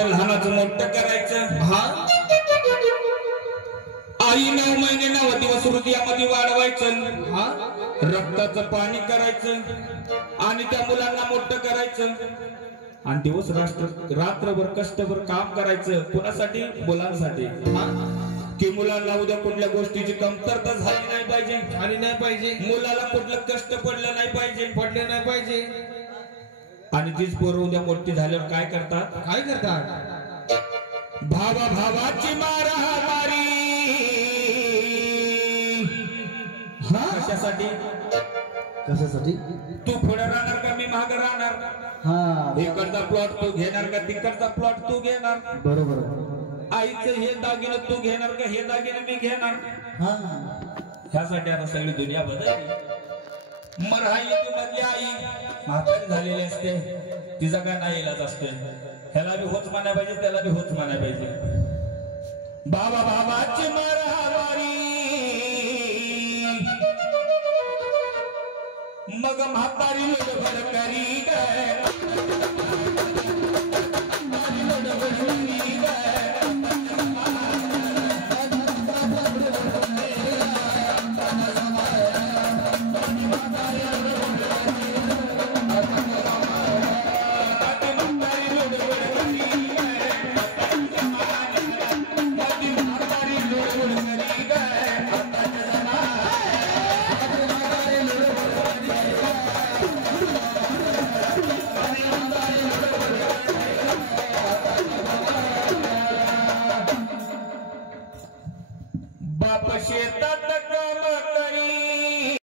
बापानं लहानाचं मोठं करायचं. हा आई 9 महिने 9 दिवस हृदयामध्ये वाढवायचं. हा रक्ताचं पाणी करायचं आणि त्या मुलांना मोठं करायचं आणि दिवस रात्रभर कष्टभर काम करायचं. कुणासाठी? मुलांसाठी. की मुलांना उद्या कुठल्या गोष्टीची कमतरता झाली नाही पाहिजे. झाली नाही पाहिजे. मुलाला कुठलं कष्ट पडलं नाही पाहिजे. पडले नाही पाहिजे. आणि तीच पोरं उद्या मोठी झाल्यावर काय करतात? काय करतात? भावा भावाची मारामारी. कशासाठी? कशासाठी? तू पुढे राहणार का मी मागे राहणार? इकडचा प्लॉट तू घेणार का तिकडचा प्लॉट तू घेणार? बरोबर. आईचं हे दागिनं तू घेणार का हे दागिनं मी घेणार? ह्यासाठी आता सगळी दुनिया बदलली. मराठी मधली आई म्हातारी झालेली असते, तिचा काय नाही इलाज असते. ह्याला बी होच म्हणाय पाहिजे, त्याला बी होच म्हणाय पाहिजे. बाबा बाबाची मारामारी. मग म्हातारी लोडभर करी काय. बाप शेतात